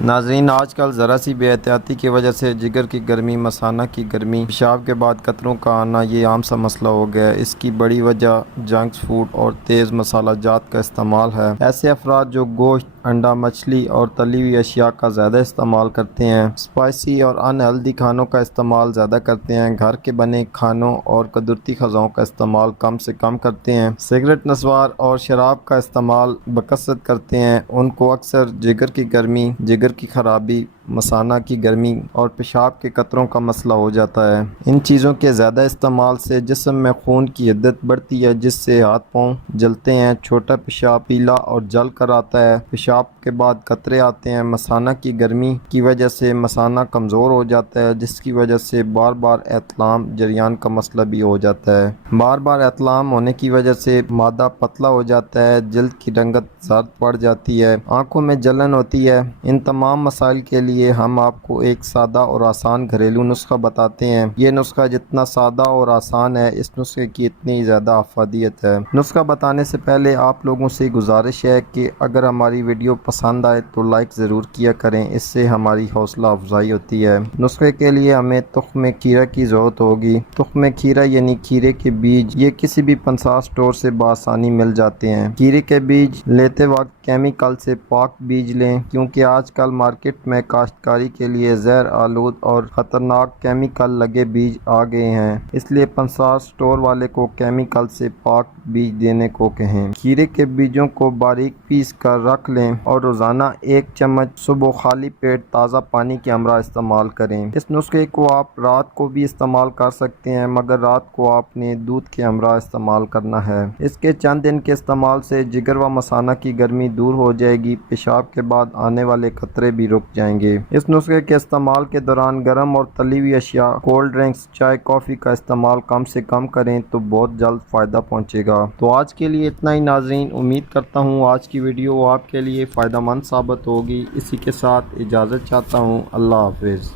ناظرین، آج کل ذرا سی بے احتیاطی کی وجہ سے جگر کی گرمی، مثانہ کی گرمی، پیشاب کے بعد قطروں کا آنا یہ عام سا مسئلہ ہو گیا ہے۔ اس کی بڑی وجہ جنک فوڈ اور تیز مسالہ جات کا استعمال ہے۔ ایسے افراد جو گوشت، انڈا، مچھلی اور تلی ہوئی اشیاء کا زیادہ استعمال کرتے ہیں، اسپائسی اور ان ہیلدی کھانوں کا استعمال زیادہ کرتے ہیں، گھر کے بنے کھانوں اور قدرتی غذاؤں کا استعمال کم سے کم کرتے ہیں، سگریٹ، نسوار اور شراب کا استعمال بکثرت کرتے ہیں، ان کو اکثر جگر کی گرمی، جگر کی خرابی، مثانہ کی گرمی اور پیشاب کے قطروں کا مسئلہ ہو جاتا ہے۔ ان چیزوں کے زیادہ استعمال سے جسم میں خون کی حدت بڑھتی ہے، جس سے ہاتھ پاؤں جلتے ہیں، چھوٹا پیشاب پیلا اور جل کر آتا ہے، پیشاب کے بعد قطرے آتے ہیں، مثانہ کی گرمی کی وجہ سے مثانہ کمزور ہو جاتا ہے، جس کی وجہ سے بار بار احتلام جریان کا مسئلہ بھی ہو جاتا ہے۔ بار بار احتلام ہونے کی وجہ سے معدہ پتلا ہو جاتا ہے، جلد کی رنگت زرد پڑ جاتی ہے، آنکھوں میں جلن ہوتی ہے۔ ان تمام مسائل کے لیے ہم آپ کو ایک سادہ اور آسان گھریلو نسخہ بتاتے ہیں۔ یہ نسخہ جتنا سادہ اور آسان ہے، اس نسخے کی اتنی زیادہ افادیت ہے۔ نسخہ بتانے سے پہلے آپ لوگوں سے گزارش ہے کہ اگر ہماری ویڈیو پسند آئے تو لائک ضرور کیا کریں، اس سے ہماری حوصلہ افزائی ہوتی ہے۔ نسخے کے لیے ہمیں تخم کھیرہ کی ضرورت ہوگی۔ تخم کھیرہ یعنی کھیرے کے بیج، یہ کسی بھی پنسا سٹور سے بآسانی مل جاتے ہیں۔ کھیرے کے بیج لیتے وقت کیمیکل سے پاک بیج لیں، کیونکہ آج کل مارکیٹ میں کاشتکاری کے لیے زہر آلود اور خطرناک کیمیکل لگے بیج آ گئے ہیں، اس لیے پنسا سٹور والے کو کیمیکل سے پاک بیج دینے کو کہیں۔ کھیرے کے بیجوں کو باریک پیس کر رکھ لیں اور روزانہ 1 چمچ صبح خالی پیٹ تازہ پانی کے ہمراہ استعمال کریں۔ اس نسخے کو آپ رات کو بھی استعمال کر سکتے ہیں، مگر رات کو آپ نے دودھ کے ہمراہ استعمال کرنا ہے۔ اس کے چند دن کے استعمال سے جگر و مثانہ کی گرمی دور ہو جائے گی، پیشاب کے بعد آنے والے قطرے بھی رک جائیں گے۔ اس نسخے کے استعمال کے دوران گرم اور تلی ہوئی اشیاء، کولڈ ڈرنکس، چائے، کافی کا استعمال کم سے کم کریں تو بہت جلد فائدہ پہنچے گا۔ تو آج کے لیے اتنا ہی ناظرین، امید کرتا ہوں آج کی ویڈیو آپ کے لیے فائدہ مند ثابت ہوگی۔ اسی کے ساتھ اجازت چاہتا ہوں۔ اللہ حافظ۔